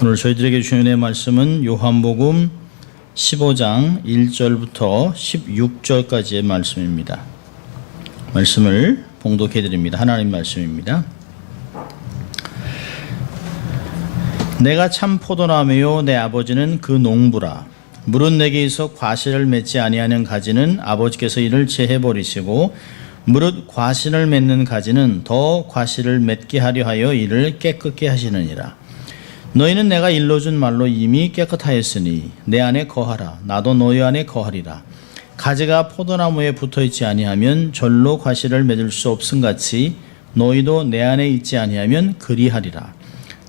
오늘 저희들에게 주신 은혜의 말씀은 요한복음 15장 1절부터 16절까지의 말씀입니다. 말씀을 봉독해 드립니다. 하나님 말씀입니다. 내가 참 포도나무요 내 아버지는 그 농부라. 물은 내게 있어 과실을 맺지 아니하는 가지는 아버지께서 이를 제해 버리시고 무릇 과실을 맺는 가지는 더 과실을 맺게 하려 하여 이를 깨끗게 하시느니라. 너희는 내가 일러준 말로 이미 깨끗하였으니 내 안에 거하라. 나도 너희 안에 거하리라. 가지가 포도나무에 붙어있지 아니하면 절로 과실을 맺을 수 없음같이 너희도 내 안에 있지 아니하면 그리하리라.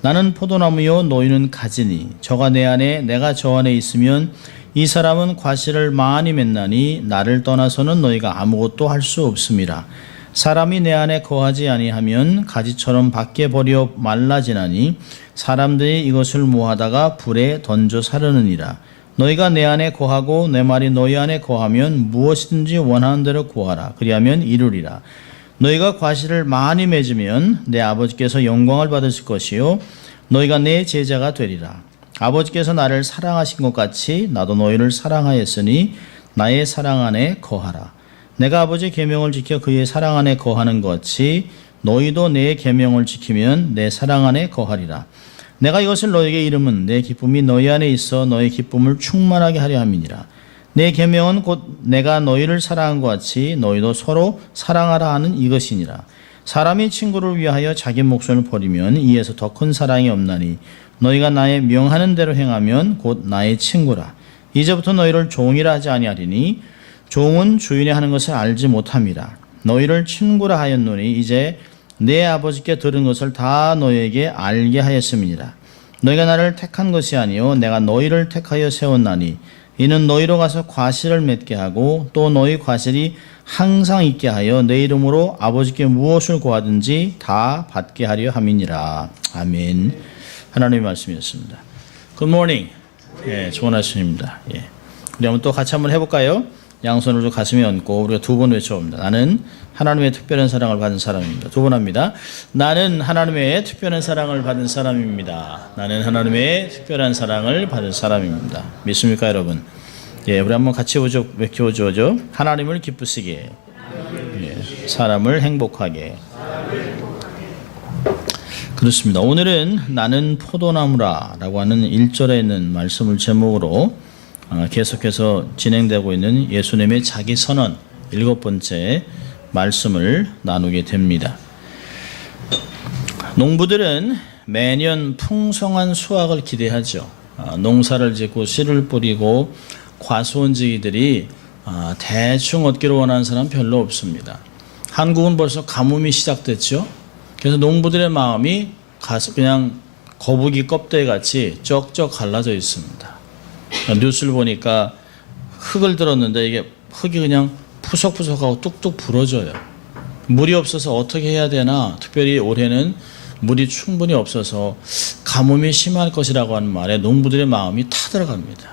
나는 포도나무요 너희는 가지니 저가 내 안에 내가 저 안에 있으면 이 사람은 과실을 많이 맺나니 나를 떠나서는 너희가 아무것도 할 수 없음이라. 사람이 내 안에 거하지 아니하면 가지처럼 밖에 버려 말라지나니 사람들이 이것을 모아다가 불에 던져 사르느니라. 너희가 내 안에 거하고 내 말이 너희 안에 거하면 무엇이든지 원하는 대로 구하라. 그리하면 이루리라. 너희가 과실을 많이 맺으면 내 아버지께서 영광을 받으실 것이요 너희가 내 제자가 되리라. 아버지께서 나를 사랑하신 것 같이 나도 너희를 사랑하였으니 나의 사랑 안에 거하라. 내가 아버지의 계명을 지켜 그의 사랑 안에 거하는 것 같이 너희도 내 계명을 지키면 내 사랑 안에 거하리라. 내가 이것을 너희에게 이름은 내 기쁨이 너희 안에 있어 너희 기쁨을 충만하게 하려 함이니라. 내 계명은 곧 내가 너희를 사랑한 것 같이 너희도 서로 사랑하라 하는 이것이니라. 사람이 친구를 위하여 자기 목숨을 버리면 이에서 더 큰 사랑이 없나니 너희가 나의 명하는 대로 행하면 곧 나의 친구라. 이제부터 너희를 종이라 하지 아니하리니 종은 주인이 하는 것을 알지 못함이라. 너희를 친구라 하였노니 이제 내 아버지께 들은 것을 다 너희에게 알게 하였음이니라. 너희가 나를 택한 것이 아니요 내가 너희를 택하여 세웠나니 이는 너희로 가서 과실을 맺게 하고 또 너희 과실이 항상 있게 하여 내 이름으로 아버지께 무엇을 구하든지 다 받게 하려 함이니라. 아멘. 하나님의 말씀이었습니다. Good morning. 예, 좋은 아침입니다. 예. 우리 한번 또 같이 한번 해볼까요? 양손을 좀 가슴에 얹고 우리가 두 번 외쳐봅니다. 나는 하나님의 특별한 사랑을 받은 사람입니다. 두 번 합니다. 나는 하나님의 특별한 사랑을 받은 사람입니다. 나는 하나님의 특별한 사랑을 받은 사람입니다. 믿습니까, 여러분? 예, 우리 한번 같이 외쳐보죠. 하나님을 기쁘시게, 예, 사람을 행복하게. 그렇습니다. 오늘은 나는 포도나무라 라고 하는 1절에 있는 말씀을 제목으로 계속해서 진행되고 있는 예수님의 자기 선언 7번째 말씀을 나누게 됩니다. 농부들은 매년 풍성한 수확을 기대하죠. 농사를 짓고 씨를 뿌리고 과수원지기들이 대충 얻기를 원하는 사람 별로 없습니다. 한국은 벌써 가뭄이 시작됐죠. 그래서 농부들의 마음이 그냥 거북이 껍데기같이 쩍쩍 갈라져 있습니다. 뉴스를 보니까 흙을 들었는데 이게 흙이 그냥 푸석푸석하고 뚝뚝 부러져요. 물이 없어서 어떻게 해야 되나, 특별히 올해는 물이 충분히 없어서 가뭄이 심할 것이라고 하는 말에 농부들의 마음이 타들어갑니다.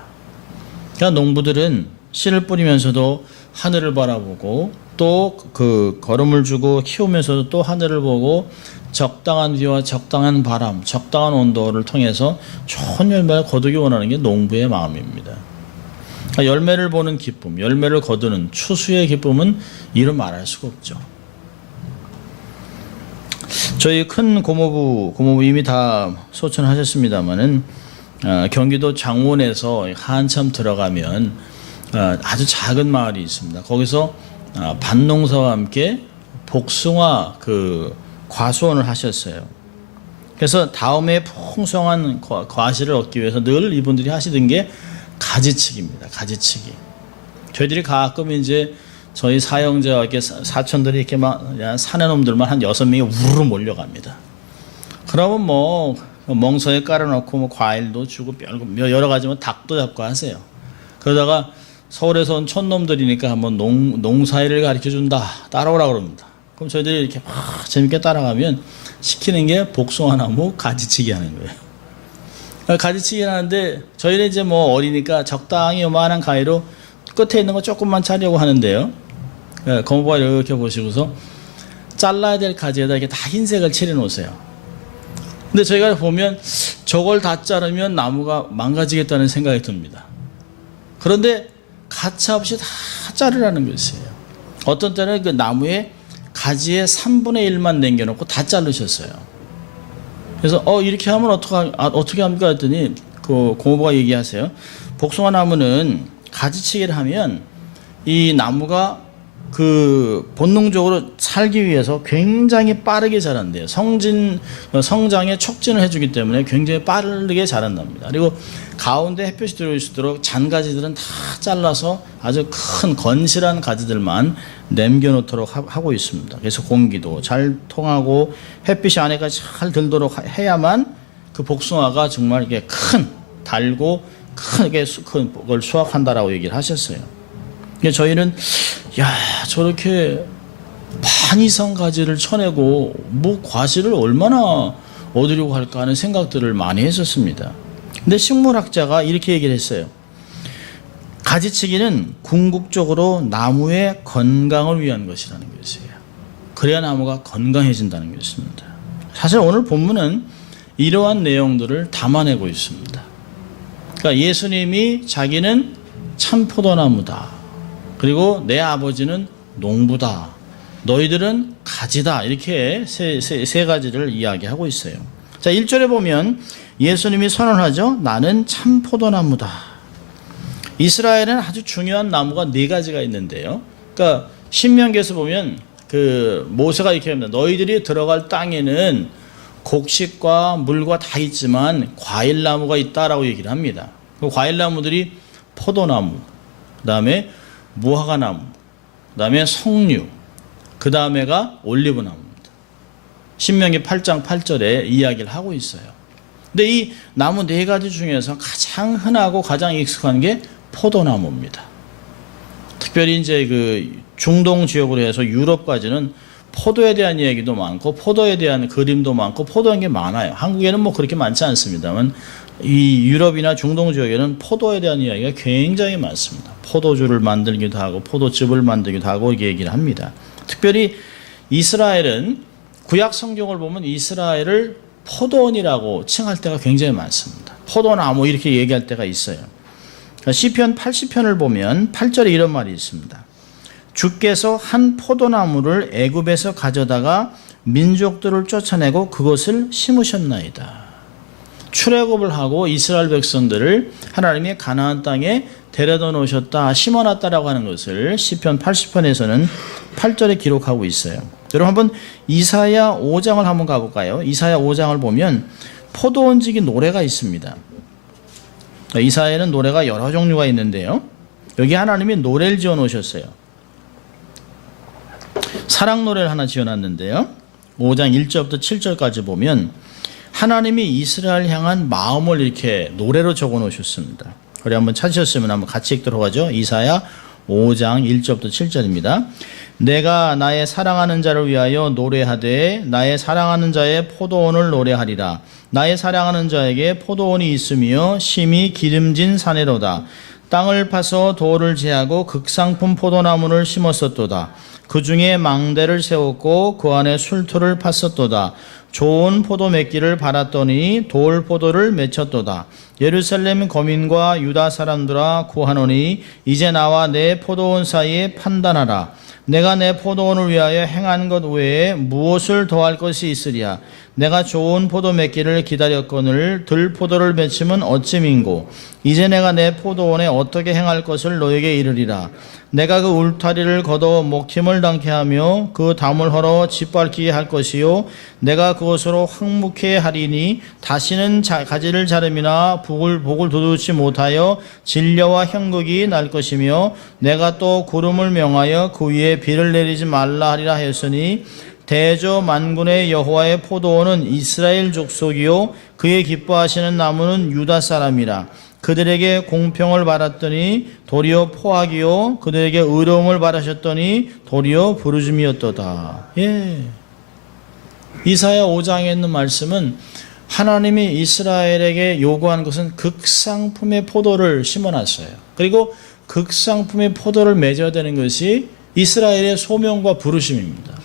그러니까 농부들은 씨를 뿌리면서도 하늘을 바라보고 또 그 거름을 주고 키우면서도 또 하늘을 보고 적당한 비와 적당한 바람, 적당한 온도를 통해서 좋은 열매를 거두기 원하는 게 농부의 마음입니다. 그러니까 열매를 보는 기쁨, 열매를 거두는 추수의 기쁨은 이루 말할 수가 없죠. 저희 큰 고모부 이미 다 소천하셨습니다만은 경기도 장원에서 한참 들어가면 아주 작은 마을이 있습니다. 거기서 밭농사와 함께 복숭아 과수원을 하셨어요. 그래서 다음에 풍성한 과실을 얻기 위해서 늘 이분들이 하시던 게 가지치기입니다. 가지치기. 저희들이 가끔 이제 저희 사형제와 이렇게 사촌들이 이렇게 막 사내 놈들만 한 6명이 우르르 몰려갑니다. 그러면 뭐 멍석에 깔아놓고 뭐 과일도 주고 여러 가지 뭐 닭도 잡고 하세요. 그러다가 서울에서 온 촌놈들이니까 한번 농사일을 가르쳐준다. 따라오라 그럽니다. 그럼 저희들이 이렇게 막 재밌게 따라가면 시키는 게 복숭아나무 가지치기 하는 거예요. 가지치기 하는데 저희는 이제 뭐 어리니까 적당히 요만한 가위로 끝에 있는 거 조금만 차려고 하는데요. 고모부가 이렇게 보시고서 잘라야 될 가지에다 이렇게 다 흰색을 칠해 놓으세요. 근데 저희가 보면 저걸 다 자르면 나무가 망가지겠다는 생각이 듭니다. 그런데 가차없이 다 자르라는 것이에요. 어떤 때는 그 나무에 가지의 3분의 1만 남겨놓고 다 자르셨어요. 그래서 이렇게 하면 어떻게 합니까 했더니 그 공업부가 얘기하세요. 복숭아 나무는 가지치기를 하면 이 나무가 그 본능적으로 살기 위해서 굉장히 빠르게 자란대요. 성장에 촉진을 해주기 때문에 굉장히 빠르게 자란답니다. 그리고 가운데 햇볕이 들어올 수 있도록 잔가지들은 다 잘라서 아주 큰 건실한 가지들만 남겨놓도록 하고 있습니다. 그래서 공기도 잘 통하고 햇빛이 안에까지 잘 들도록 해야만 그 복숭아가 정말 이게 달고 큰 걸 수확한다라고 얘기를 하셨어요. 저희는 저렇게 반 이상 가지를 쳐내고 뭐 과실을 얼마나 얻으려고 할까 하는 생각들을 많이 했었습니다. 근데 식물학자가 이렇게 얘기를 했어요. 가지치기는 궁극적으로 나무의 건강을 위한 것이라는 것이에요. 그래야 나무가 건강해진다는 것입니다. 사실 오늘 본문은 이러한 내용들을 담아내고 있습니다. 그러니까 예수님이 자기는 참 포도나무다. 그리고 내 아버지는 농부다. 너희들은 가지다. 이렇게 세 가지를 이야기하고 있어요. 자, 1절에 보면 예수님이 선언하죠. 나는 참 포도나무다. 이스라엘은 아주 중요한 나무가 4가지가 있는데요. 그러니까 신명기에서 보면 그 모세가 이렇게 합니다. 너희들이 들어갈 땅에는 곡식과 물과 다 있지만 과일나무가 있다라고 얘기를 합니다. 그 과일나무들이 포도나무, 그 다음에 무화과나무, 그 다음에 석류, 그 다음에가 올리브나무입니다. 신명기 8장 8절에 이야기를 하고 있어요. 근데 이 나무 4가지 중에서 가장 흔하고 가장 익숙한 게 포도나무입니다. 특별히 이제 그 중동 지역으로 해서 유럽까지는 포도에 대한 이야기도 많고 포도에 대한 그림도 많고 포도한 게 많아요. 한국에는 뭐 그렇게 많지 않습니다만 이 유럽이나 중동 지역에는 포도에 대한 이야기가 굉장히 많습니다. 포도주를 만들기도 하고 포도즙을 만들기도 하고 이렇게 얘기를 합니다. 특별히 이스라엘은 구약 성경을 보면 이스라엘을 포도원이라고 칭할 때가 굉장히 많습니다. 포도나무 이렇게 얘기할 때가 있어요. 시편 80편을 보면 8절에 이런 말이 있습니다. 주께서 한 포도나무를 애굽에서 가져다가 민족들을 쫓아내고 그것을 심으셨나이다. 출애굽을 하고 이스라엘 백성들을 하나님의 가나안 땅에 데려다 놓으셨다, 심어놨다라고 하는 것을 시편 80편에서는 8절에 기록하고 있어요. 여러분 한번 이사야 5장을 한번 가볼까요? 이사야 5장을 보면 포도원지기 노래가 있습니다. 이사야에는 노래가 여러 종류가 있는데요. 여기 하나님이 노래를 지어 놓으셨어요. 사랑 노래를 하나 지어놨는데요. 5장 1절부터 7절까지 보면 하나님이 이스라엘 향한 마음을 이렇게 노래로 적어 놓으셨습니다. 우리 한번 찾으셨으면 한번 같이 읽도록 하죠. 이사야 5장 1절부터 7절입니다. 내가 나의 사랑하는 자를 위하여 노래하되 나의 사랑하는 자의 포도원을 노래하리라. 나의 사랑하는 자에게 포도원이 있으며 심히 기름진 사내로다. 땅을 파서 돌을 제하고 극상품 포도나무를 심었었도다. 그 중에 망대를 세웠고 그 안에 술토를 팠었도다. 좋은 포도 맺기를 바랐더니 돌 포도를 맺혔도다. 예루살렘 거민과 유다 사람들아 구하노니 이제 나와 내 포도원 사이에 판단하라. 내가 내 포도원을 위하여 행한 것 외에 무엇을 더할 것이 있으랴. 내가 좋은 포도 맺기를 기다렸거늘 들 포도를 맺힘은 어찌민고. 이제 내가 내 포도원에 어떻게 행할 것을 너에게 이르리라. 내가 그 울타리를 걷어 목힘을 당케 하며 그 담을 헐어 짓밟히게 할 것이요 내가 그것으로 황무케 하리니 다시는 가지를 자름이나 복을 돋우지 못하여 진려와 형극이 날 것이며 내가 또 구름을 명하여 그 위에 비를 내리지 말라 하리라 하였으니 대저 만군의 여호와의 포도원은 이스라엘 족속이요 그의 기뻐하시는 나무는 유다 사람이라. 그들에게 공평을 바랐더니 도리어 포악이요 그들에게 의로움을 바라셨더니 도리어 부르짖음이었도다. 예. 이사야 5장에 있는 말씀은 하나님이 이스라엘에게 요구한 것은 극상품의 포도를 심어놨어요. 그리고 극상품의 포도를 맺어야 되는 것이 이스라엘의 소명과 부르심입니다.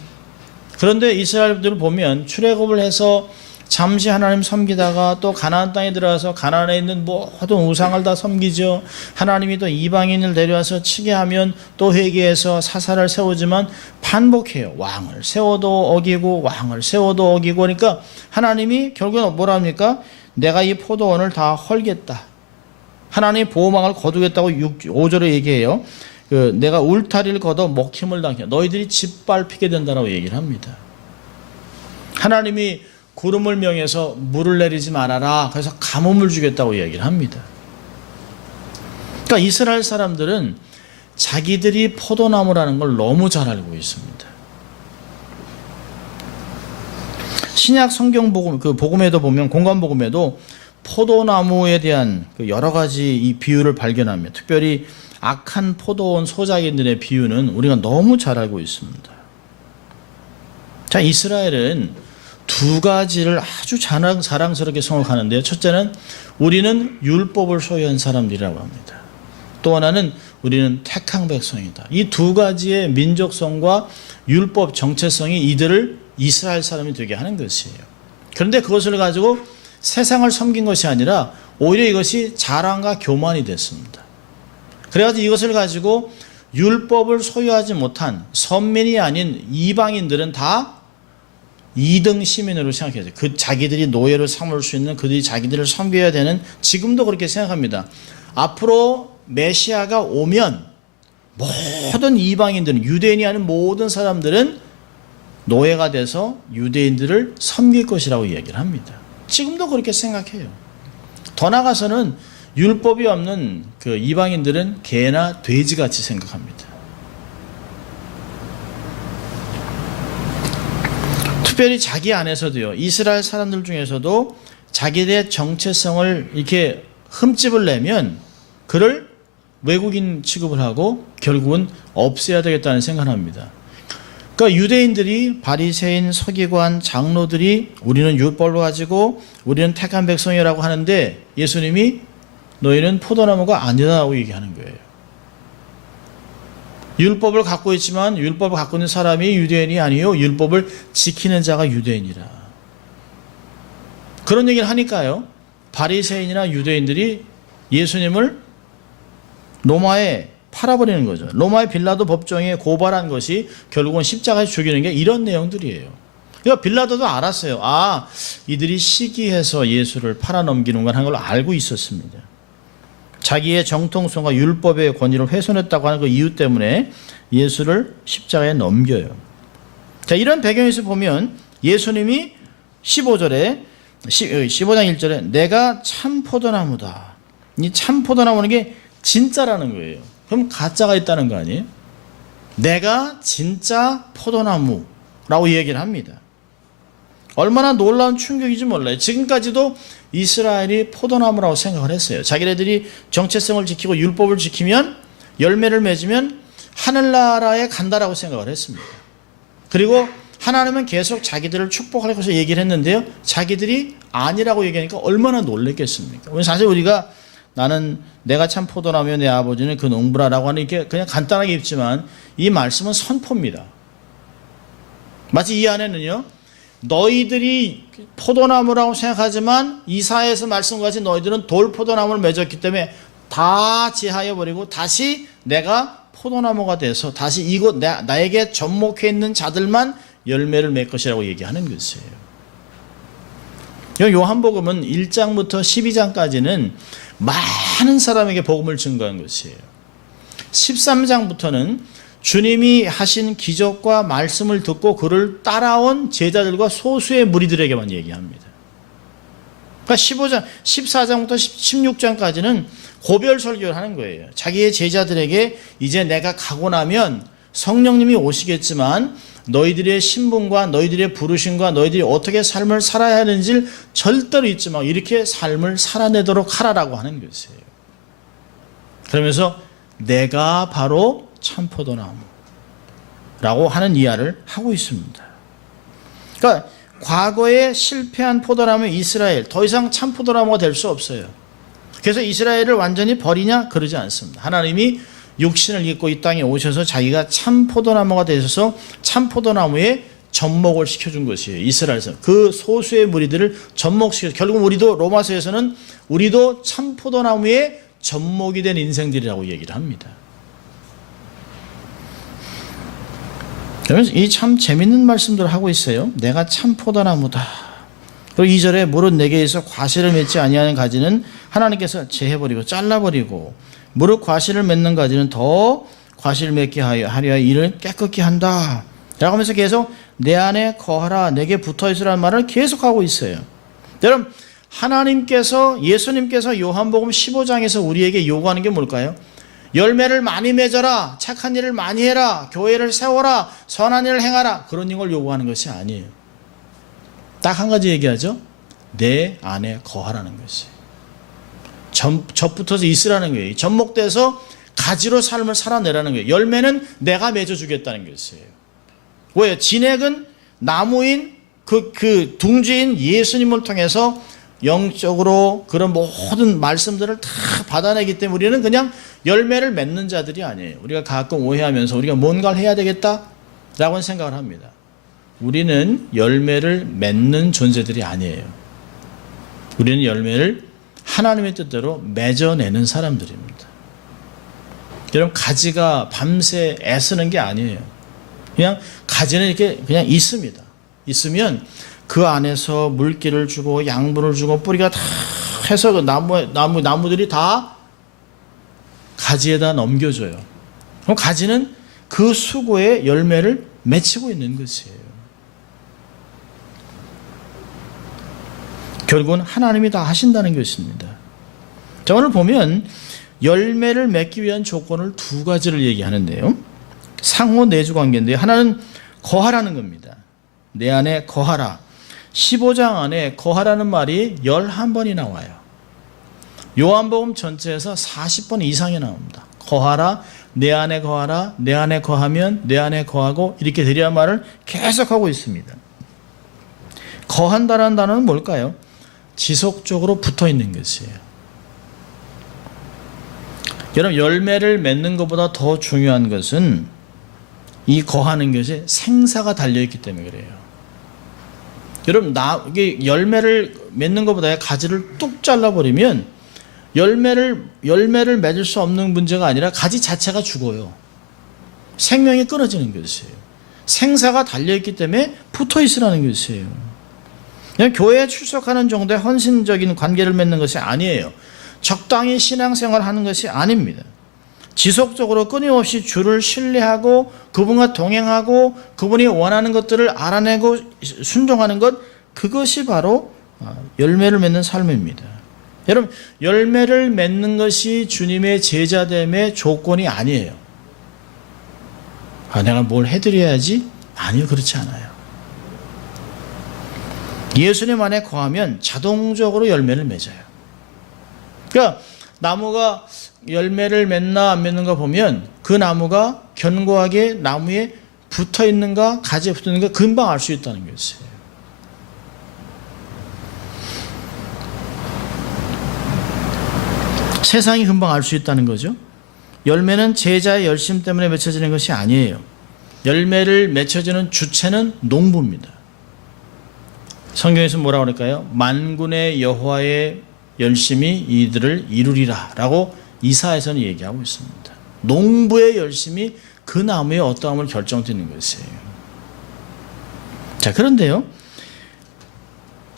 그런데 이스라엘들을 보면 출애굽을 해서 잠시 하나님 섬기다가 또 가나안 땅에 들어가서 가나안에 있는 모든 우상을 다 섬기죠. 하나님이 또 이방인을 데려와서 치게 하면 또 회개해서 사사를 세우지만 반복해요. 왕을 세워도 어기고 왕을 세워도 어기고. 그러니까 하나님이 결국은 뭐라 합니까? 내가 이 포도원을 다 헐겠다. 하나님이 보호막을 거두겠다고 5절에 얘기해요. 내가 울타리를 걷어 먹힘을 당해 너희들이 짓밟히게 된다라고 얘기를 합니다. 하나님이 구름을 명해서 물을 내리지 말아라. 그래서 가뭄을 주겠다고 얘기를 합니다. 그러니까 이스라엘 사람들은 자기들이 포도나무라는 걸 너무 잘 알고 있습니다. 신약 성경 복음에도 보면 공간 복음에도 포도나무에 대한 여러 가지 이 비유를 발견합니다. 특별히 악한 포도원 소작인들의 비유는 우리가 너무 잘 알고 있습니다. 자, 이스라엘은 두 가지를 아주 자랑스럽게 성공하는데요. 첫째는 우리는 율법을 소유한 사람들이라고 합니다. 또 하나는 우리는 택한 백성이다. 이 두 가지의 민족성과 율법 정체성이 이들을 이스라엘 사람이 되게 하는 것이에요. 그런데 그것을 가지고 세상을 섬긴 것이 아니라 오히려 이것이 자랑과 교만이 됐습니다. 그래가지고 이것을 가지고 율법을 소유하지 못한 선민이 아닌 이방인들은 다 2등 시민으로 생각해요. 자기들이 노예로 삼을 수 있는 그들이 자기들을 섬겨야 되는, 지금도 그렇게 생각합니다. 앞으로 메시아가 오면 모든 이방인들은, 유대인이 아닌 모든 사람들은 노예가 돼서 유대인들을 섬길 것이라고 얘기를 합니다. 지금도 그렇게 생각해요. 더 나아가서는 율법이 없는 그 이방인들은 개나 돼지같이 생각합니다. 특별히 자기 안에서도요, 이스라엘 사람들 중에서도 자기들의 정체성을 이렇게 흠집을 내면 그를 외국인 취급을 하고 결국은 없애야 되겠다는 생각을 합니다. 그러니까 유대인들이, 바리새인, 서기관, 장로들이 우리는 율법을 가지고 우리는 택한 백성이라고 하는데 예수님이 너희는 포도나무가 아니라고 얘기하는 거예요. 율법을 갖고 있지만 율법을 갖고 있는 사람이 유대인이 아니요, 율법을 지키는 자가 유대인이라. 그런 얘기를 하니까요, 바리새인이나 유대인들이 예수님을 로마에 팔아버리는 거죠. 로마의 빌라도 법정에 고발한 것이 결국은 십자가에 죽이는 게 이런 내용들이에요. 그러니까 빌라도도 알았어요. 아, 이들이 시기해서 예수를 팔아넘기는 걸 알고 있었습니다. 자기의 정통성과 율법의 권위를 훼손했다고 하는 그 이유 때문에 예수를 십자가에 넘겨요. 자, 이런 배경에서 보면 예수님이 15장 1절에 내가 참 포도나무다. 이 참 포도나무는 게 진짜라는 거예요. 그럼 가짜가 있다는 거 아니에요? 내가 진짜 포도나무라고 얘기를 합니다. 얼마나 놀라운 충격인지 몰라요. 지금까지도 이스라엘이 포도나무라고 생각을 했어요. 자기네들이 정체성을 지키고 율법을 지키면, 열매를 맺으면 하늘나라에 간다라고 생각을 했습니다. 그리고 하나님은 계속 자기들을 축복하려고 해서 얘기를 했는데요, 자기들이 아니라고 얘기하니까 얼마나 놀랬겠습니까? 사실 우리가 나는 내가 참 포도나무요 내 아버지는 그 농부라라고 하는, 이렇게 그냥 간단하게 읽지만 이 말씀은 선포입니다. 마치 이 안에는요, 너희들이 포도나무라고 생각하지만 이사야에서 말씀같이 너희들은 돌포도나무를 맺었기 때문에 다 제하여버리고 다시 내가 포도나무가 돼서 다시 이곳 나에게 접목해 있는 자들만 열매를 맺을 것이라고 얘기하는 것이에요. 요한복음은 1장부터 12장까지는 많은 사람에게 복음을 증거한 것이에요. 13장부터는 주님이 하신 기적과 말씀을 듣고 그를 따라온 제자들과 소수의 무리들에게만 얘기합니다. 그러니까 14장부터 16장까지는 고별 설교를 하는 거예요. 자기의 제자들에게 이제 내가 가고 나면 성령님이 오시겠지만 너희들의 신분과 너희들의 부르심과 너희들이 어떻게 삶을 살아야 하는지를 절대로 잊지 마. 이렇게 삶을 살아내도록 하라라고 하는 것이에요. 그러면서 내가 바로 참포도나무라고 하는 이야기를 하고 있습니다. 그러니까 과거에 실패한 포도나무 이스라엘, 더 이상 참포도나무가 될 수 없어요. 그래서 이스라엘을 완전히 버리냐? 그러지 않습니다. 하나님이 육신을 입고 이 땅에 오셔서 자기가 참포도나무가 되셔서 참포도나무의 접목을 시켜준 것이에요. 이스라엘에서 그 소수의 무리들을 접목시켜, 결국 우리도 로마서에서는 우리도 참 포도나무에 접목이 된 인생들이라고 얘기를 합니다. 이 참 재밌는 말씀들을 하고 있어요. 내가 참 포도나무다. 그리고 2절에 무릇 내게 있어 과실을 맺지 아니하는 가지는 하나님께서 제해버리고 잘라버리고 무릇 과실을 맺는 가지는 더 과실을 맺게 하려 일을 깨끗게 한다 라고 하면서 계속 내 안에 거하라, 내게 붙어있으라는 말을 계속하고 있어요. 여러분, 하나님께서, 예수님께서 요한복음 15장에서 우리에게 요구하는 게 뭘까요? 열매를 많이 맺어라, 착한 일을 많이 해라, 교회를 세워라, 선한 일을 행하라, 그런 걸 요구하는 것이 아니에요. 딱 한 가지 얘기하죠. 내 안에 거하라는 것이. 접붙어서 있으라는 거예요. 접목돼서 가지로 삶을 살아내라는 거예요. 열매는 내가 맺어주겠다는 것이에요. 왜요? 진액은 나무인 그 둥지인 예수님을 통해서 영적으로 그런 모든 말씀들을 다 받아내기 때문에 우리는 그냥 열매를 맺는 자들이 아니에요. 우리가 가끔 오해하면서 우리가 뭔가를 해야 되겠다라고 생각을 합니다. 우리는 열매를 맺는 존재들이 아니에요. 우리는 열매를 하나님의 뜻대로 맺어내는 사람들입니다. 여러분, 가지가 밤새 애쓰는 게 아니에요. 그냥 가지는 이렇게 그냥 있습니다. 있으면 그 안에서 물기를 주고 양분을 주고 뿌리가 다 해서 그 나무들이 다 가지에다 넘겨줘요. 그럼 가지는 그 수고의 열매를 맺히고 있는 것이에요. 결국은 하나님이 다 하신다는 것입니다. 자, 오늘 보면 열매를 맺기 위한 조건을 두 가지를 얘기하는데요. 상호 내주 관계인데요. 하나는 거하라는 겁니다. 내 안에 거하라. 15장 안에 거하라는 말이 11번이 나와요. 요한복음 전체에서 40번 이상이 나옵니다. 거하라, 내 안에 거하라, 내 안에 거하면 내 안에 거하고 이렇게 되리란 말을 계속하고 있습니다. 거한다라는 단어는 뭘까요? 지속적으로 붙어 있는 것이에요. 여러분, 열매를 맺는 것보다 더 중요한 것은 이 거하는 것이 생사가 달려있기 때문에 그래요. 여러분, 이게 열매를 맺는 것보다 가지를 뚝 잘라버리면 열매를 맺을 수 없는 문제가 아니라 가지 자체가 죽어요. 생명이 끊어지는 것이에요. 생사가 달려있기 때문에 붙어 있으라는 것이에요. 그냥 교회에 출석하는 정도의 헌신적인 관계를 맺는 것이 아니에요. 적당히 신앙생활을 하는 것이 아닙니다. 지속적으로 끊임없이 주를 신뢰하고 그분과 동행하고 그분이 원하는 것들을 알아내고 순종하는 것, 그것이 바로 열매를 맺는 삶입니다. 여러분, 열매를 맺는 것이 주님의 제자됨의 조건이 아니에요. 내가 뭘 해드려야지? 아니요, 그렇지 않아요. 예수님 안에 거하면 자동적으로 열매를 맺어요. 그러니까 나무가 열매를 맺나 안 맺는가 보면 그 나무가 견고하게 나무에 붙어 있는가 가지에 붙어 있는가 금방 알 수 있다는 것이에요. 세상이 금방 알 수 있다는 거죠. 열매는 제자의 열심 때문에 맺혀지는 것이 아니에요. 열매를 맺혀지는 주체는 농부입니다. 성경에서 뭐라고 그럴까요? 만군의 여호와의 열심이 이들을 이루리라 라고 이사야서는 얘기하고 있습니다. 농부의 열심이 그 나무의 어떠함을 결정짓는 것이에요. 자, 그런데요,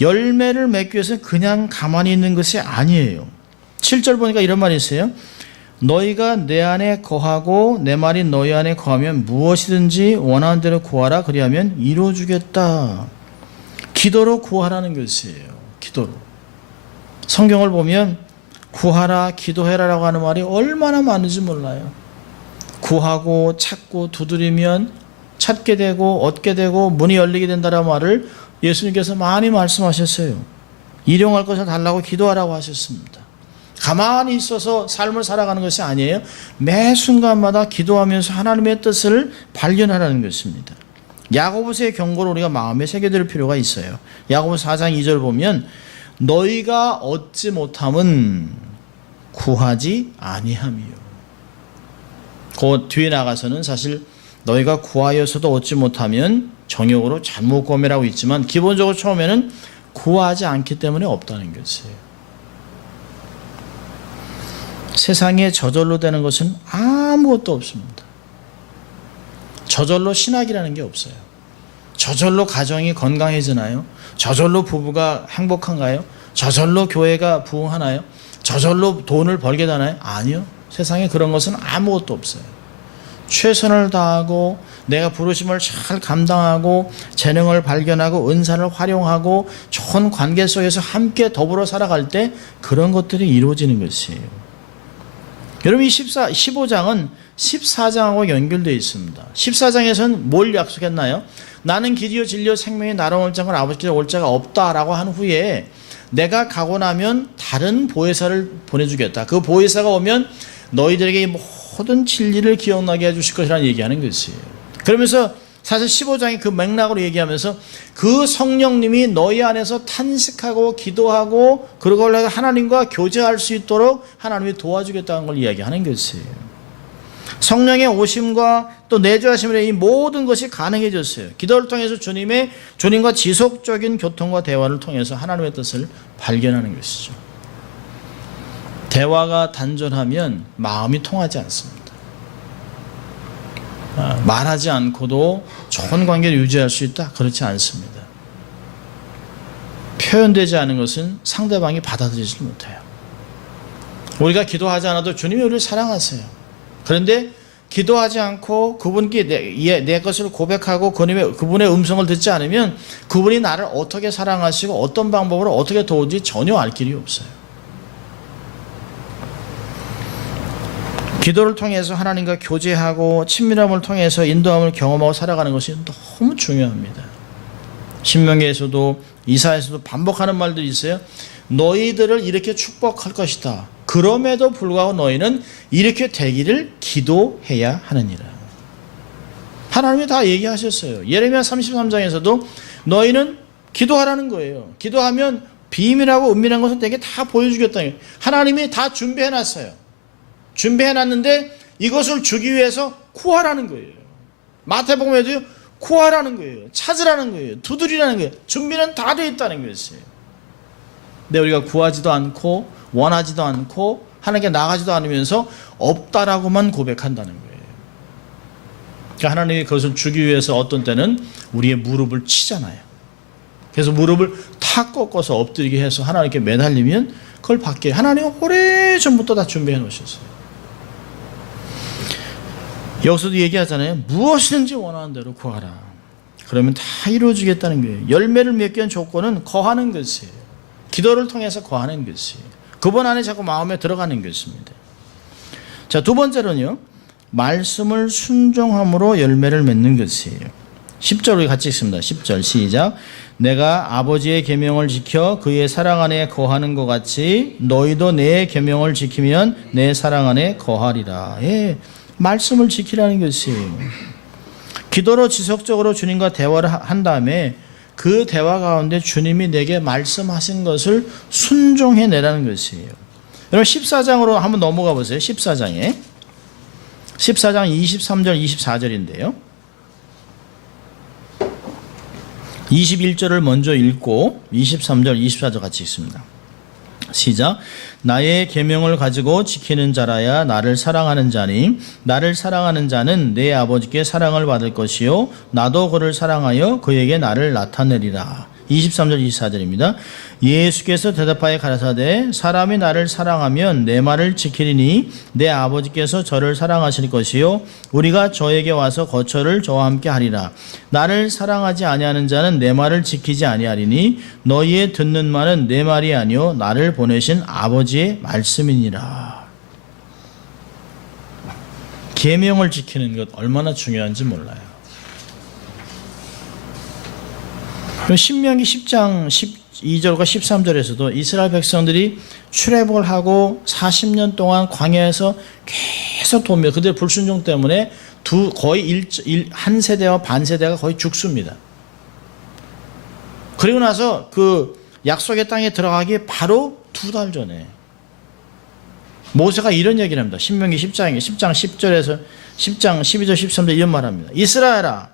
열매를 맺기 위해서는 그냥 가만히 있는 것이 아니에요. 7절 보니까 이런 말이 있어요. 너희가 내 안에 거하고 내 말이 너희 안에 거하면 무엇이든지 원하는 대로 구하라. 그리하면 이루어주겠다. 기도로 구하라는 것이에요. 기도로. 성경을 보면 구하라, 기도해라라고 하는 말이 얼마나 많은지 몰라요. 구하고 찾고 두드리면 찾게 되고 얻게 되고 문이 열리게 된다라는 말을 예수님께서 많이 말씀하셨어요. 일용할 것을 달라고 기도하라고 하셨습니다. 가만히 있어서 삶을 살아가는 것이 아니에요. 매 순간마다 기도하면서 하나님의 뜻을 발견하라는 것입니다. 야고보서의 경고를 우리가 마음에 새겨둘 필요가 있어요. 야고보서 4장 2절 보면 너희가 얻지 못함은 구하지 아니함이요. 그 뒤에 나가서는 사실 너희가 구하여서도 얻지 못하면 정욕으로 잘못 고매라고 있지만 기본적으로 처음에는 구하지 않기 때문에 없다는 것이에요. 세상에 저절로 되는 것은 아무것도 없습니다. 저절로 신학이라는 게 없어요. 저절로 가정이 건강해지나요? 저절로 부부가 행복한가요? 저절로 교회가 부흥하나요? 저절로 돈을 벌게 되나요? 아니요. 세상에 그런 것은 아무것도 없어요. 최선을 다하고 내가 부르심을 잘 감당하고 재능을 발견하고 은사를 활용하고 좋은 관계 속에서 함께 더불어 살아갈 때 그런 것들이 이루어지는 것이에요. 여러분 이 15장은 14장하고 연결되어 있습니다. 14장에서는 뭘 약속했나요? 나는 길이요 진리요 생명이 나로 올 자가 아버지께서 올 자가 없다라고 한 후에 내가 가고 나면 다른 보혜사를 보내주겠다. 그 보혜사가 오면 너희들에게 모든 진리를 기억나게 해주실 것이라는 얘기하는 것이에요. 그러면서 사실 15장이 그 맥락으로 얘기하면서 그 성령님이 너희 안에서 탄식하고 기도하고 그러고 하나님과 교제할 수 있도록 하나님이 도와주겠다는 걸 이야기하는 것이에요. 성령의 오심과 또 내주하심으로 이 모든 것이 가능해졌어요. 기도를 통해서 주님과 지속적인 교통과 대화를 통해서 하나님의 뜻을 발견하는 것이죠. 대화가 단절하면 마음이 통하지 않습니다. 말하지 않고도 좋은 관계를 유지할 수 있다? 그렇지 않습니다. 표현되지 않은 것은 상대방이 받아들이지 못해요. 우리가 기도하지 않아도 주님이 우리를 사랑하세요. 그런데 기도하지 않고 그분께 내 것을 고백하고 그분의 음성을 듣지 않으면 그분이 나를 어떻게 사랑하시고 어떤 방법으로 어떻게 도우지 전혀 알 길이 없어요. 기도를 통해서 하나님과 교제하고 친밀함을 통해서 인도함을 경험하고 살아가는 것이 너무 중요합니다. 신명기에서도 이사야에서도 반복하는 말들이 있어요. 너희들을 이렇게 축복할 것이다. 그럼에도 불구하고 너희는 이렇게 되기를 기도해야 하느니라. 하나님이 다 얘기하셨어요. 예레미야 33장에서도 너희는 기도하라는 거예요. 기도하면 비밀하고 은밀한 것을 내게 다 보여주겠다. 하나님이 다 준비해놨어요. 준비해놨는데 이것을 주기 위해서 구하라는 거예요. 마태복음에도요. 구하라는 거예요. 찾으라는 거예요. 두드리라는 거예요. 준비는 다 되어 있다는 것이에요. 근데 우리가 구하지도 않고 원하지도 않고 하나님께 나가지도 않으면서 없다라고만 고백한다는 거예요. 그러니까 하나님이 그것을 주기 위해서 어떤 때는 우리의 무릎을 치잖아요. 그래서 무릎을 탁 꺾어서 엎드리게 해서 하나님께 매달리면 그걸 받게 하나님은 오래전부터 다 준비해 놓으셨어요. 여기서도 얘기하잖아요. 무엇이든지 원하는 대로 구하라. 그러면 다 이루어지겠다는 거예요. 열매를 맺기 위한 조건은 거하는 것이에요. 기도를 통해서 거하는 것이에요. 그분 안에 자꾸 마음에 들어가는 것입니다. 자, 두 번째로는요. 말씀을 순종함으로 열매를 맺는 것이에요. 10절 우리 같이 읽습니다. 10절 시작. 내가 아버지의 계명을 지켜 그의 사랑 안에 거하는 것 같이 너희도 내 계명을 지키면 내 사랑 안에 거하리라. 예, 말씀을 지키라는 것이에요. 기도로 지속적으로 주님과 대화를 한 다음에 그 대화 가운데 주님이 내게 말씀하신 것을 순종해내라는 것이에요. 여러분 14장으로 한번 넘어가 보세요. 14장 23절 24절인데요. 21절을 먼저 읽고 23절 24절 같이 읽습니다. 시작. 나의 계명을 가지고 지키는 자라야 나를 사랑하는 자니 나를 사랑하는 자는 내 아버지께 사랑을 받을 것이요 나도 그를 사랑하여 그에게 나를 나타내리라. 23절 24절입니다. 예수께서 대답하여 가라사대 사람이 나를 사랑하면 내 말을 지키리니 내 아버지께서 저를 사랑하실 것이요 우리가 저에게 와서 거처를 저와 함께 하리라. 나를 사랑하지 아니하는 자는 내 말을 지키지 아니하리니 너희의 듣는 말은 내 말이 아니요 나를 보내신 아버지의 말씀이니라. 계명을 지키는 것 얼마나 중요한지 몰라요. 신명기 10장 12절과 13절에서도 이스라엘 백성들이 출애굽을 하고 40년 동안 광야에서 계속 도며 그들의 불순종 때문에 거의 한 세대와 반 세대가 거의 죽습니다. 그리고 나서 그 약속의 땅에 들어가기 바로 2달 전에 모세가 이런 얘기를 합니다. 신명기 10장 10절에서 10장 12절 13절 이런 말합니다. 이스라엘아,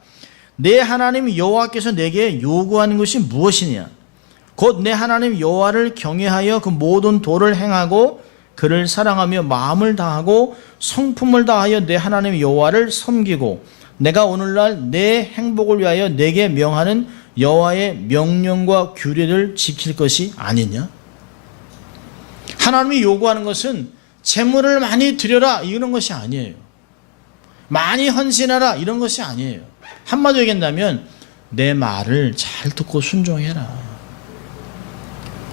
내 하나님 여호와께서 내게 요구하는 것이 무엇이냐? 곧 내 하나님 여호와를 경외하여 그 모든 도를 행하고 그를 사랑하며 마음을 다하고 성품을 다하여 내 하나님 여호와를 섬기고 내가 오늘날 내 행복을 위하여 내게 명하는 여호와의 명령과 규례를 지킬 것이 아니냐? 하나님이 요구하는 것은 재물을 많이 드려라 이런 것이 아니에요. 많이 헌신하라 이런 것이 아니에요. 한마디로 얘기한다면 내 말을 잘 듣고 순종해라.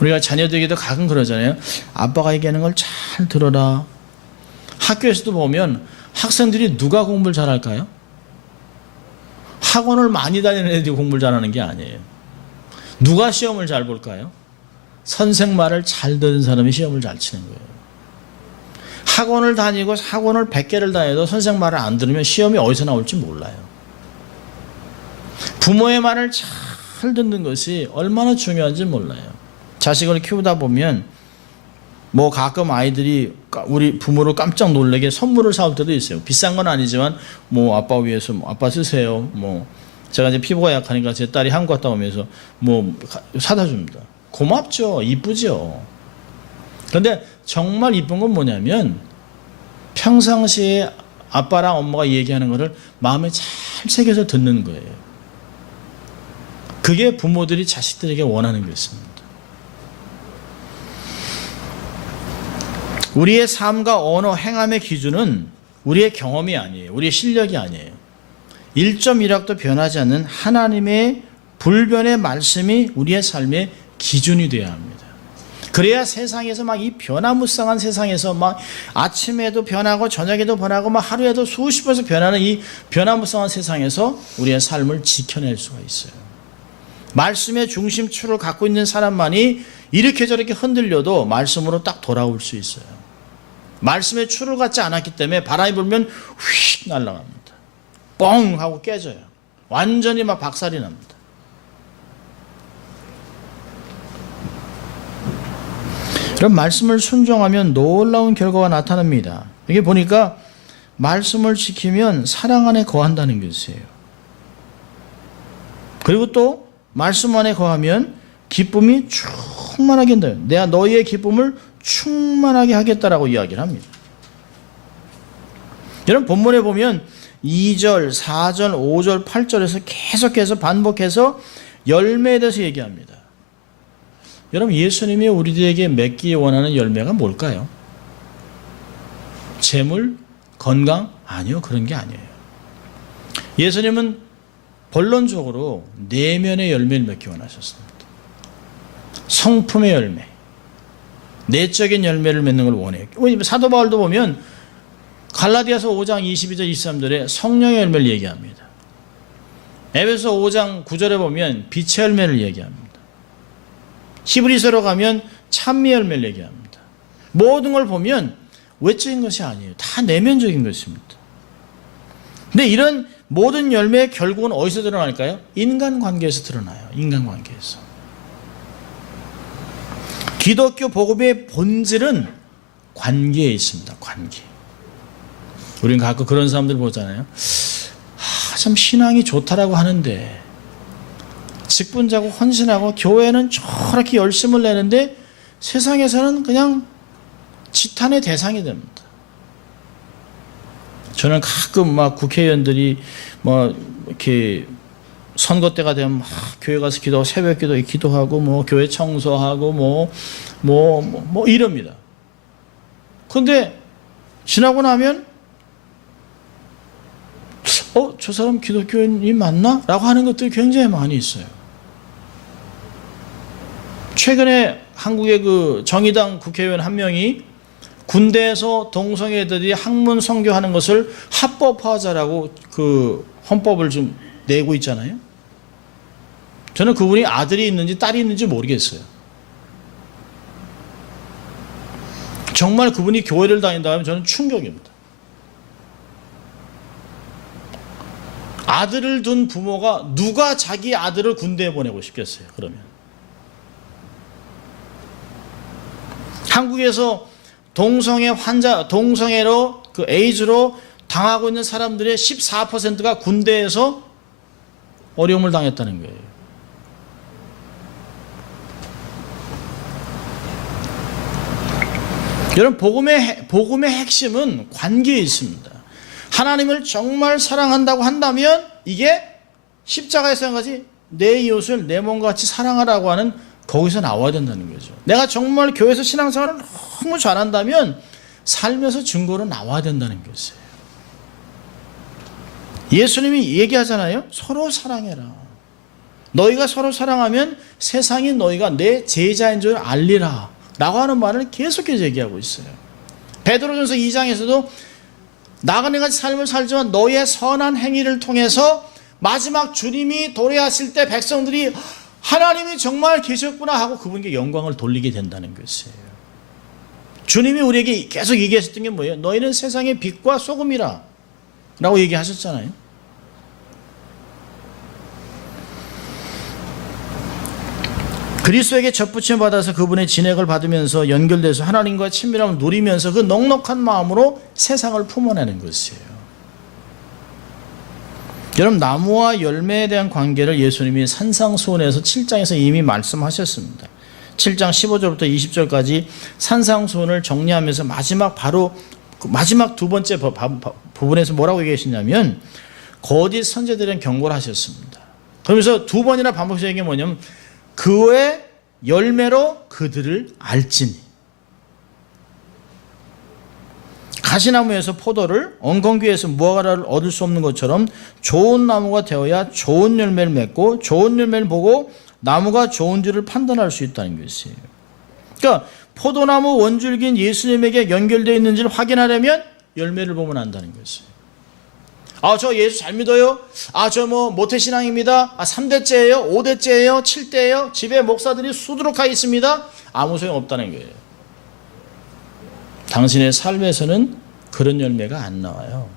우리가 자녀들에게도 가끔 그러잖아요. 아빠가 얘기하는 걸 잘 들어라. 학교에서도 보면 학생들이 누가 공부를 잘할까요? 학원을 많이 다니는 애들이 공부를 잘하는 게 아니에요. 누가 시험을 잘 볼까요? 선생 말을 잘 듣는 사람이 시험을 잘 치는 거예요. 학원을 다니고 학원을 100개를 다녀도 선생 말을 안 들으면 시험이 어디서 나올지 몰라요. 부모의 말을 잘 듣는 것이 얼마나 중요한지 몰라요. 자식을 키우다 보면 뭐 가끔 아이들이 우리 부모를 깜짝 놀라게 선물을 사올 때도 있어요. 비싼 건 아니지만 뭐 아빠 위해서 아빠 쓰세요. 뭐 제가 이제 피부가 약하니까 제 딸이 한국 갔다 오면서 뭐 사다 줍니다. 고맙죠. 이쁘죠. 그런데 정말 이쁜 건 뭐냐면 평상시에 아빠랑 엄마가 얘기하는 거를 마음에 잘 새겨서 듣는 거예요. 그게 부모들이 자식들에게 원하는 것입니다. 우리의 삶과 언어, 행함의 기준은 우리의 경험이 아니에요. 우리의 실력이 아니에요. 1.1학도 변하지 않는 하나님의 불변의 말씀이 우리의 삶의 기준이 되어야 합니다. 그래야 세상에서 막 이 변화무쌍한 세상에서 막 아침에도 변하고 저녁에도 변하고 막 하루에도 수십 번씩 변하는 이 변화무쌍한 세상에서 우리의 삶을 지켜낼 수가 있어요. 말씀의 중심추를 갖고 있는 사람만이 이렇게 저렇게 흔들려도 말씀으로 딱 돌아올 수 있어요. 말씀의 추를 갖지 않았기 때문에 바람이 불면 휙 날아갑니다. 뻥 하고 깨져요. 완전히 막 박살이 납니다. 그럼 말씀을 순종하면 놀라운 결과가 나타납니다. 여기 보니까 말씀을 지키면 사랑 안에 거한다는 것이에요. 그리고 또 말씀 안에 거하면 기쁨이 충만하게 한다. 내가 너희의 기쁨을 충만하게 하겠다라고 이야기를 합니다. 여러분 본문에 보면 2절, 4절, 5절, 8절에서 계속해서 반복해서 열매에 대해서 얘기합니다. 여러분 예수님이 우리들에게 맺기 원하는 열매가 뭘까요? 재물, 건강? 아니요. 그런 게 아니에요. 예수님은 본론적으로 내면의 열매를 맺기 원하셨습니다. 성품의 열매, 내적인 열매를 맺는 걸 원해요. 사도 바울도 보면 갈라디아서 5장 22절 23절에 성령의 열매를 얘기합니다. 에베소 5장 9절에 보면 빛의 열매를 얘기합니다. 히브리서로 가면 찬미 열매를 얘기합니다. 모든 걸 보면 외적인 것이 아니에요. 다 내면적인 것입니다. 근데 이런 모든 열매의 결국은 어디서 드러날까요? 인간관계에서 드러나요. 인간관계에서. 기독교 복음의 본질은 관계에 있습니다. 관계. 우리는 가끔 그런 사람들 보잖아요. 참 신앙이 좋다라고 하는데 직분자고 헌신하고 교회는 저렇게 열심을 내는데 세상에서는 그냥 지탄의 대상이 됩니다. 저는 가끔 막 국회의원들이 뭐 이렇게 선거 때가 되면 막 교회 가서 기도하고 새벽 기도에 기도하고 뭐 교회 청소하고 뭐 이럽니다. 그런데 지나고 나면 저 사람 기독교인이 맞나? 라고 하는 것들이 굉장히 많이 있어요. 최근에 한국의 그 정의당 국회의원 한 명이 군대에서 동성애들이 학문 선교하는 것을 합법화하자라고 그 헌법을 좀 내고 있잖아요. 저는 그분이 아들이 있는지 딸이 있는지 모르겠어요. 정말 그분이 교회를 다닌다 하면 저는 충격입니다. 아들을 둔 부모가 누가 자기 아들을 군대에 보내고 싶겠어요, 그러면. 한국에서 동성애로 그 에이즈로 당하고 있는 사람들의 14%가 군대에서 어려움을 당했다는 거예요. 여러분, 복음의 핵심은 관계에 있습니다. 하나님을 정말 사랑한다고 한다면 이게 십자가에서 한 가지 내 이웃을 내 몸과 같이 사랑하라고 하는 거기서 나와야 된다는 거죠. 내가 정말 교회에서 신앙생활을 너무 잘한다면 삶에서 증거로 나와야 된다는 것이에요. 예수님이 얘기하잖아요. 서로 사랑해라. 너희가 서로 사랑하면 세상이 너희가 내 제자인 줄 알리라 라고 하는 말을 계속해서 얘기하고 있어요. 베드로전서 2장에서도 나가 내가 삶을 살지만 너희의 선한 행위를 통해서 마지막 주님이 도래하실 때 백성들이 하나님이 정말 계셨구나 하고 그분께 영광을 돌리게 된다는 것이에요. 주님이 우리에게 계속 얘기하셨던 게 뭐예요? 너희는 세상의 빛과 소금이라 라고 얘기하셨잖아요. 그리스도에게 접붙임 받아서 그분의 진액을 받으면서 연결돼서 하나님과 친밀함을 누리면서 그 넉넉한 마음으로 세상을 품어내는 것이에요. 여러분, 나무와 열매에 대한 관계를 예수님이 산상수훈에서 7장에서 이미 말씀하셨습니다. 7장 15절부터 20절까지 산상수훈을 정리하면서 마지막 두 번째 부분에서 뭐라고 얘기하시냐면 거짓 선지자들은 경고를 하셨습니다. 그러면서 두 번이나 반복해서 얘기한 게 뭐냐면 그의 열매로 그들을 알지니. 가시나무에서 포도를, 엉겅퀴에서 무화과를 얻을 수 없는 것처럼 좋은 나무가 되어야 좋은 열매를 맺고 좋은 열매를 보고 나무가 좋은지를 판단할 수 있다는 것이에요. 그러니까 포도나무 원줄기인 예수님에게 연결되어 있는지를 확인하려면 열매를 보면 안다는 것이에요. 저 예수 잘 믿어요. 저 모태신앙입니다. 3대째예요. 5대째예요. 7대예요. 집에 목사들이 수두룩하게 있습니다. 아무 소용 없다는 거예요. 당신의 삶에서는 그런 열매가 안 나와요.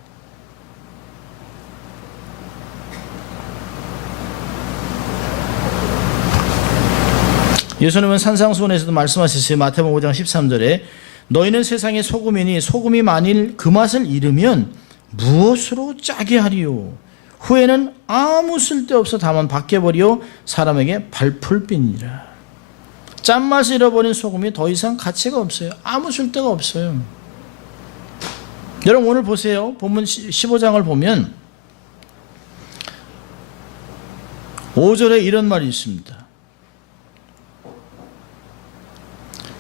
예수님은 산상수훈에서도 말씀하셨어요. 마태복음 5장 13절에 너희는 세상의 소금이니 소금이 만일 그 맛을 잃으면 무엇으로 짜게 하리요? 후에는 아무 쓸데없어 다만 밖에 버리어 사람에게 발풀 뿐이니라. 짠맛을 잃어버린 소금이 더 이상 가치가 없어요. 아무 쓸데가 없어요. 여러분, 오늘 보세요. 본문 15장을 보면 5절에 이런 말이 있습니다.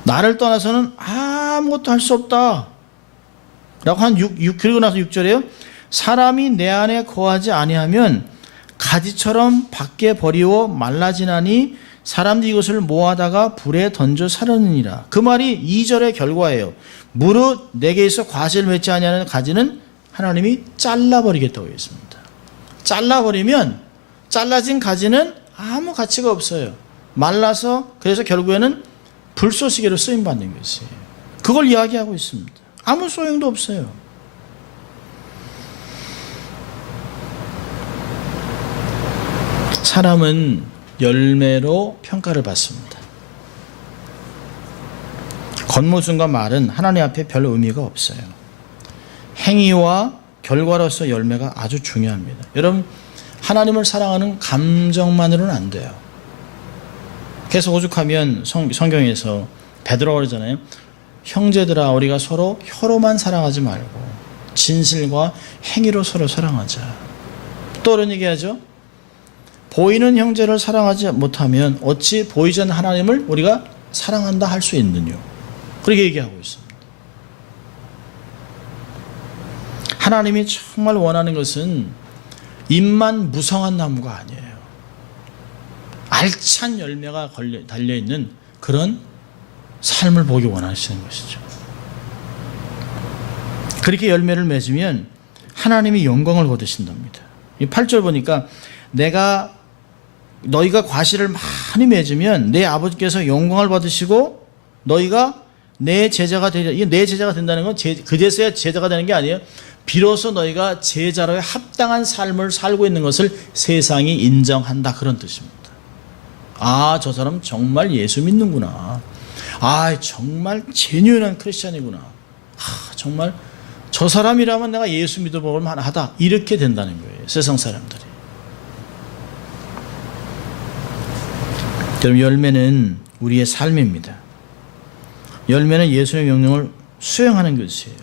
나를 떠나서는 아무것도 할 수 없다 라고 그리고 나서 6절에요. 사람이 내 안에 거하지 아니하면 가지처럼 밖에 버리워 말라지나니 사람들이 이것을 모아다가 불에 던져 사르느니라. 그 말이 2절의 결과예요. 무릇 내게 있어 과실을 맺지 아니하는 가지는 하나님이 잘라버리겠다고 했습니다. 잘라버리면 잘라진 가지는 아무 가치가 없어요. 말라서 그래서 결국에는 불쏘시개로 쓰임받는 것이에요. 그걸 이야기하고 있습니다. 아무 소용도 없어요. 사람은 열매로 평가를 받습니다. 겉모습과 말은 하나님 앞에 별 의미가 없어요. 행위와 결과로서 열매가 아주 중요합니다. 여러분, 하나님을 사랑하는 감정만으로는 안 돼요. 계속 오죽하면 성경에서 베드로가 그러잖아요. 형제들아, 우리가 서로 혀로만 사랑하지 말고 진실과 행위로 서로 사랑하자. 또 이런 얘기하죠. 보이는 형제를 사랑하지 못하면 어찌 보이지 않는 하나님을 우리가 사랑한다 할 수 있느냐. 그렇게 얘기하고 있습니다. 하나님이 정말 원하는 것은 잎만 무성한 나무가 아니에요. 알찬 열매가 달려있는 그런 삶을 보기 원하시는 것이죠. 그렇게 열매를 맺으면 하나님이 영광을 거두신답니다. 이 8절 보니까 너희가 과실을 많이 맺으면 내 아버지께서 영광을 받으시고 너희가 내 제자가 되리라. 이게 내 제자가 된다는 건 그제서야 제자가 되는 게 아니에요. 비로소 너희가 제자로의 합당한 삶을 살고 있는 것을 세상이 인정한다, 그런 뜻입니다. 저 사람 정말 예수 믿는구나. 정말 제뉴인한 크리스찬이구나. 정말 저 사람이라면 내가 예수 믿어볼 만하다. 이렇게 된다는 거예요. 세상 사람들이. 여러분, 열매는 우리의 삶입니다. 열매는 예수의 명령을 수행하는 것이에요.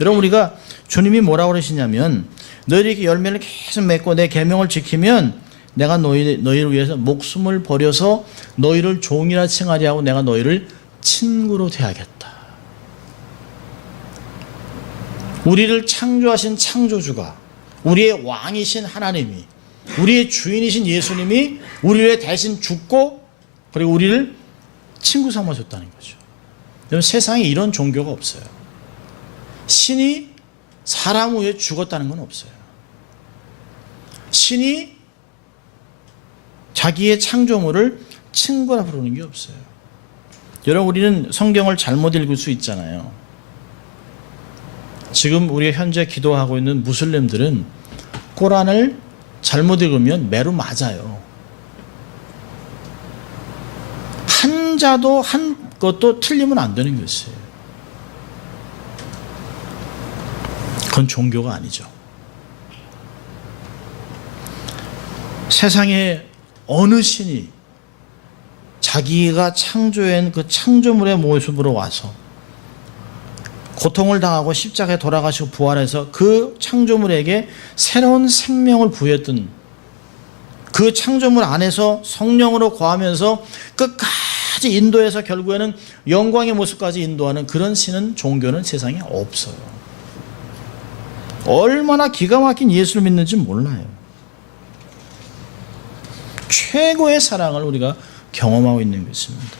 여러분, 우리가 주님이 뭐라고 그러시냐면 너희들이 이렇게 열매를 계속 맺고 내 계명을 지키면 내가 너희를 위해서 목숨을 버려서 너희를 종이라 칭하리 하고 내가 너희를 친구로 대하겠다. 우리를 창조하신 창조주가, 우리의 왕이신 하나님이, 우리의 주인이신 예수님이 우리를 위해 대신 죽고 그리고 우리를 친구 삼아줬다는 거죠. 여러분, 세상에 이런 종교가 없어요. 신이 사람 위해 죽었다는 건 없어요. 신이 자기의 창조물을 친구라 부르는 게 없어요. 여러분, 우리는 성경을 잘못 읽을 수 있잖아요. 지금 우리가 현재 기도하고 있는 무슬림들은 코란을 잘못 읽으면 매로 맞아요. 한자도 한 것도 틀리면 안 되는 것이에요. 그건 종교가 아니죠. 세상에 어느 신이 자기가 창조한 그 창조물의 모습으로 와서 고통을 당하고 십자가에 돌아가시고 부활해서 그 창조물에게 새로운 생명을 부여했던 그 창조물 안에서 성령으로 거하면서 끝까지 인도해서 결국에는 영광의 모습까지 인도하는 그런 신은, 종교는 세상에 없어요. 얼마나 기가 막힌 예수를 믿는지 몰라요. 최고의 사랑을 우리가 경험하고 있는 것입니다.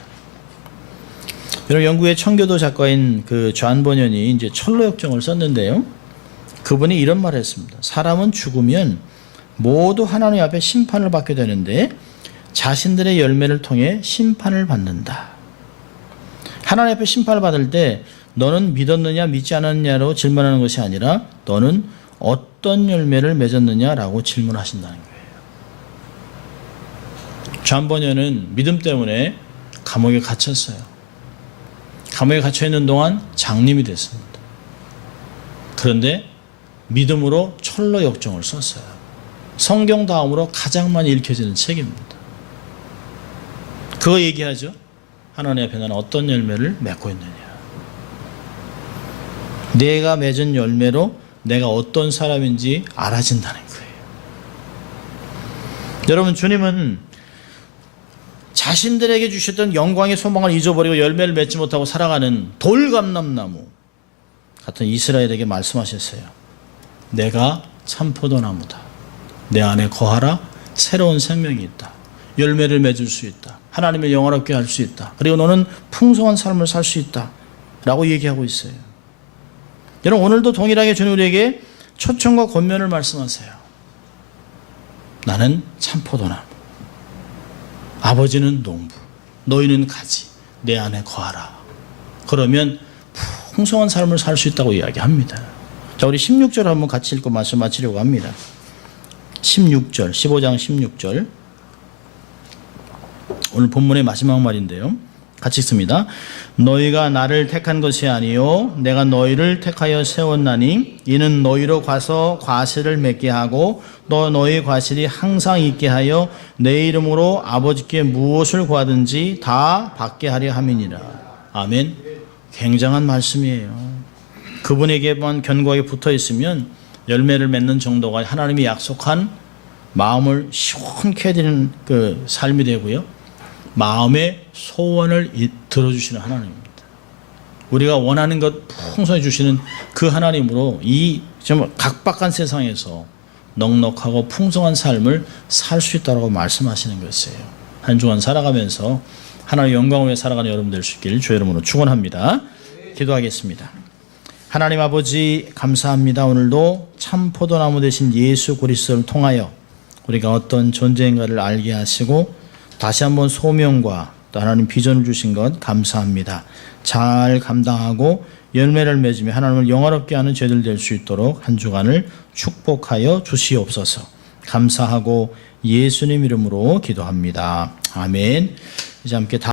여러분, 영국의 청교도 작가인 그 존 버년이 이제 철로역정을 썼는데요. 그분이 이런 말을 했습니다. 사람은 죽으면 모두 하나님 앞에 심판을 받게 되는데 자신들의 열매를 통해 심판을 받는다. 하나님 앞에 심판을 받을 때 너는 믿었느냐 믿지 않았느냐로 질문하는 것이 아니라 너는 어떤 열매를 맺었느냐라고 질문하신다는 거예요. 존 버년은 믿음 때문에 감옥에 갇혔어요. 감옥에 갇혀 있는 동안 장님이 됐습니다. 그런데 믿음으로 철로 역정을 썼어요. 성경 다음으로 가장 많이 읽혀지는 책입니다. 그거 얘기하죠. 하나님 앞에 나는 어떤 열매를 맺고 있느냐. 내가 맺은 열매로 내가 어떤 사람인지 알아진다는 거예요. 여러분, 주님은 자신들에게 주셨던 영광의 소망을 잊어버리고 열매를 맺지 못하고 살아가는 돌감람나무 같은 이스라엘에게 말씀하셨어요. 내가 참 포도나무다. 내 안에 거하라. 새로운 생명이 있다. 열매를 맺을 수 있다. 하나님을 영화롭게 할 수 있다. 그리고 너는 풍성한 삶을 살 수 있다. 라고 얘기하고 있어요. 여러분, 오늘도 동일하게 주님 우리에게 초청과 권면을 말씀하세요. 나는 참 포도나무. 아버지는 농부. 너희는 가지. 내 안에 거하라. 그러면 풍성한 삶을 살 수 있다고 이야기합니다. 자, 우리 16절 한번 같이 읽고 말씀 마치려고 합니다. 16절, 15장 16절. 오늘 본문의 마지막 말인데요. 같이 읽습니다. 너희가 나를 택한 것이 아니요 내가 너희를 택하여 세웠나니 이는 너희로 가서 과실을 맺게 하고 또 너희 과실이 항상 있게 하여 내 이름으로 아버지께 무엇을 구하든지 다 받게 하려 함이니라. 아멘. 굉장한 말씀이에요. 그분에게만 견고하게 붙어 있으면 열매를 맺는 정도가 하나님이 약속한 마음을 시원케 해드리는 그 삶이 되고요. 마음의 소원을 들어주시는 하나님입니다. 우리가 원하는 것 풍성히 주시는 그 하나님으로 이 좀 각박한 세상에서 넉넉하고 풍성한 삶을 살 수 있다고 말씀하시는 것이에요. 한 주간 살아가면서 하나님의 영광을 위해 살아가는 여러분 될 수 있기를 주의 이름으로 축원합니다. 기도하겠습니다. 하나님 아버지, 감사합니다. 오늘도 참 포도나무 되신 예수 그리스도를 통하여 우리가 어떤 존재인가를 알게 하시고 다시 한번 소명과 또 하나님 비전을 주신 것 감사합니다. 잘 감당하고 열매를 맺으며 하나님을 영화롭게 하는 죄들 될 수 있도록 한 주간을 축복하여 주시옵소서. 감사하고 예수님 이름으로 기도합니다. 아멘. 이제 함께